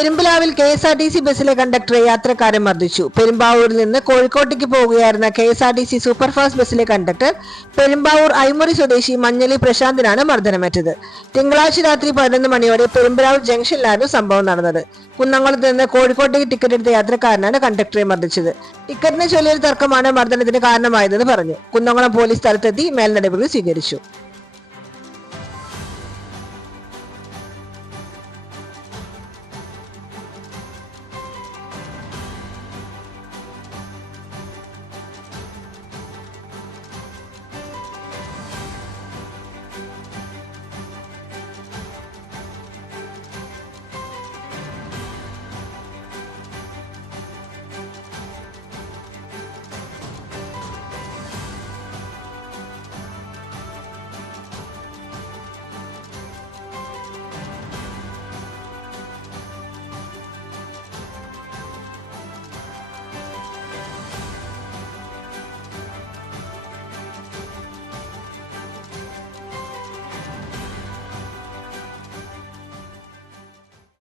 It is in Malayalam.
പെരുമ്പലാവിൽ K S R T C ബസ്സിലെ കണ്ടക്ടറെ യാത്രക്കാരൻ മർദ്ദിച്ചു. പെരുമ്പാവൂരിൽ നിന്ന് കോഴിക്കോട്ടേക്ക് പോവുകയായിരുന്ന K S R T C superfast ബസ്സിലെ കണ്ടക്ടർ പെരുമ്പാവൂർ ഐമുറി സ്വദേശി മഞ്ഞളി പ്രശാന്തിനാണ് മർദ്ദനമേറ്റത്. തിങ്കളാഴ്ച രാത്രി പതിനൊന്ന് മണിയോടെ പെരുമ്പലാവൂർ ജംഗ്ഷനിലായിരുന്നു സംഭവം നടന്നത്. കുന്നംകുളത്ത് നിന്ന് കോഴിക്കോട്ടേക്ക് ടിക്കറ്റ് എടുത്ത യാത്രക്കാരനാണ് കണ്ടക്ടറെ മർദ്ദിച്ചത്. ടിക്കറ്റിനെ ചൊല്ലിയൊരു തർക്കമാണ് മർദ്ദനത്തിന് കാരണമായതെന്ന് പറഞ്ഞു. കുന്നംകുളം പോലീസ് സ്ഥലത്തെത്തി മേൽനടപടികൾ സ്വീകരിച്ചു.